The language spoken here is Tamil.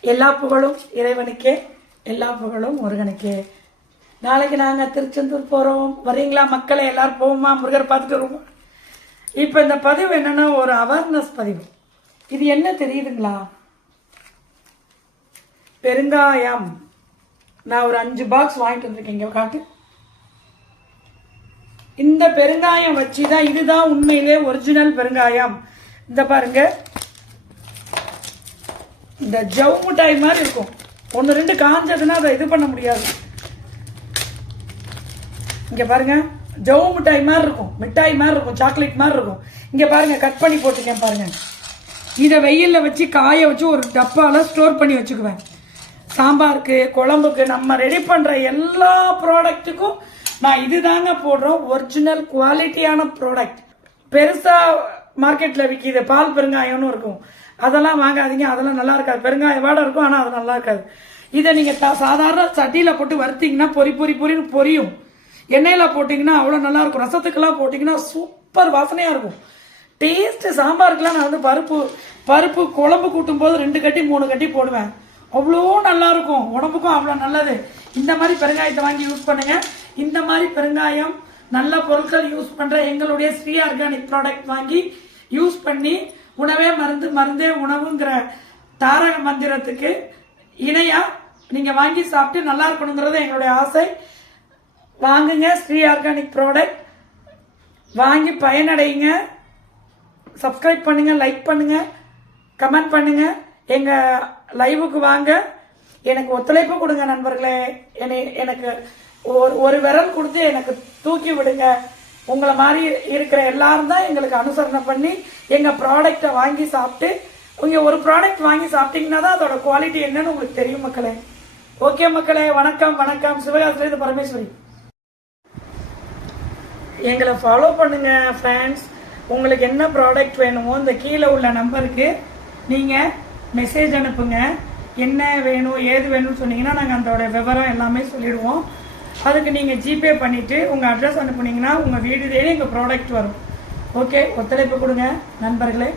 எல்லா புகழும் இறைவனுக்கே எல்லா புகழும் முருகனுக்கே. நாளைக்கு நாங்கள் திருச்செந்தூர் போகிறோம் வரீங்களா மக்களை? எல்லாரும் போவோமா? முருகர் பார்த்துட்டு வருவோம்? இப்போ இந்த பதிவு என்னென்னா ஒரு அவேர்னஸ் பதிவு. இது என்ன தெரியுதுங்களா? பெருங்காயம். நான் ஒரு அஞ்சு பாக்ஸ் வாங்கிட்டு வந்திருக்கேன். இங்கே காட்டு. இந்த பெருங்காயம் வச்சு தான் இதுதான் உண்மையிலே ஒரிஜினல் பெருங்காயம். இந்த பாருங்கள் இந்த ஜவு மிட்டாய் மாதிரி இருக்கும். ஒன்று ரெண்டு காஞ்சதுன்னா அதை இது பண்ண முடியாது. இங்கே பாருங்க ஜவு மிட்டாய் மாதிரி இருக்கும். மிட்டாய் மாதிரி இருக்கும் சாக்லேட் மாதிரி இருக்கும். இங்கே பாருங்க கட் பண்ணி போட்டுக்கேன் பாருங்க. இதை வெயிலில் வச்சு காய வச்சு ஒரு டப்பால ஸ்டோர் பண்ணி வச்சுக்குவேன். சாம்பாருக்கு குழம்புக்கு நம்ம ரெடி பண்ணுற எல்லா ப்ராடக்ட்டுக்கும் நான் இதுதாங்க போடுறோம். ஒரிஜினல் குவாலிட்டியான ப்ராடக்ட் பெருசாக மார்க்கெட்டில் விற்கிது பால் பெருங்காயம்னு இருக்கும். அதெல்லாம் வாங்காதீங்க அதெல்லாம் நல்லா இருக்காது. பெருங்காய வாடை இருக்கும் ஆனால் அது நல்லா இருக்காது. இதை நீங்கள் சாதாரண சட்டியில் போட்டு வறுத்தீங்கன்னா பொரி பொரி பொறின்னு பொரியும். எண்ணெயில் போட்டிங்கன்னா அவ்வளோ நல்லா இருக்கும். ரசத்துக்கெல்லாம் போட்டிங்கன்னா சூப்பர் வாசனையாக இருக்கும். டேஸ்ட்டு சாம்பாருக்கெலாம் நான் வந்து பருப்பு பருப்பு குழம்பு கூட்டும் போது ரெண்டு கட்டி மூணு கட்டி போடுவேன். அவ்வளோ நல்லாயிருக்கும் உடம்புக்கும் அவ்வளோ நல்லது. இந்த மாதிரி பெருங்காயத்தை வாங்கி யூஸ் பண்ணுங்கள் இந்த மாதிரி பெருங்காயம் நல்ல பொருட்கள் யூஸ் பண்ணுற எங்களுடைய ஸ்ரீ ஆர்கானிக் ப்ராடக்ட் வாங்கி யூஸ் பண்ணி உணவே மருந்து மருந்தே உணவுங்கிற தாரக மந்திரத்துக்கு இணையா நீங்க வாங்கி சாப்பிட்டு நல்லா இருக்கணுங்கிறது எங்களுடைய ஆசை. வாங்குங்க ஸ்ரீ ஆர்கானிக் ப்ராடக்ட் வாங்கி பயனடைங்க சப்ஸ்கிரைப் பண்ணுங்க லைக் பண்ணுங்க கமெண்ட் பண்ணுங்க. எங்க லைவுக்கு வாங்க. எனக்கு ஒத்துழைப்பு கொடுங்க நண்பர்களே. என்னை எனக்கு ஒரு ஒரு விரல் கொடுத்து எனக்கு தூக்கி விடுங்க. உங்களை மாதிரி இருக்கிற எல்லாரும் தான் எங்களுக்கு அனுசரணை பண்ணி எங்கள் ப்ராடக்டை வாங்கி சாப்பிட்டு நீங்கள் ஒரு ப்ராடக்ட் வாங்கி சாப்பிட்டீங்கன்னா தான் அதோட குவாலிட்டி என்னன்னு உங்களுக்கு தெரியும் மக்களே. ஓகே மக்களே வணக்கம் வணக்கம். சிவகாசிலேருந்து பரமேஸ்வரி. எங்களை ஃபாலோ பண்ணுங்க ஃப்ரெண்ட்ஸ் உங்களுக்கு என்ன ப்ராடக்ட் வேணுமோ இந்த கீழே உள்ள நம்பருக்கு நீங்கள் மெசேஜ் அனுப்புங்க. என்ன வேணும் ஏது வேணும்னு சொன்னீங்கன்னா நாங்கள் அதோட விவரம் எல்லாமே சொல்லிடுவோம். அதுக்கு நீங்கள் ஜிபே பண்ணிவிட்டு உங்கள் அட்ரஸ் அனுப்புனீங்கன்னா உங்கள் வீடு தேடி எங்கள் ப்ராடக்ட் வரும். ஓகே ஒத்துழைப்பு கொடுங்க நண்பர்களே.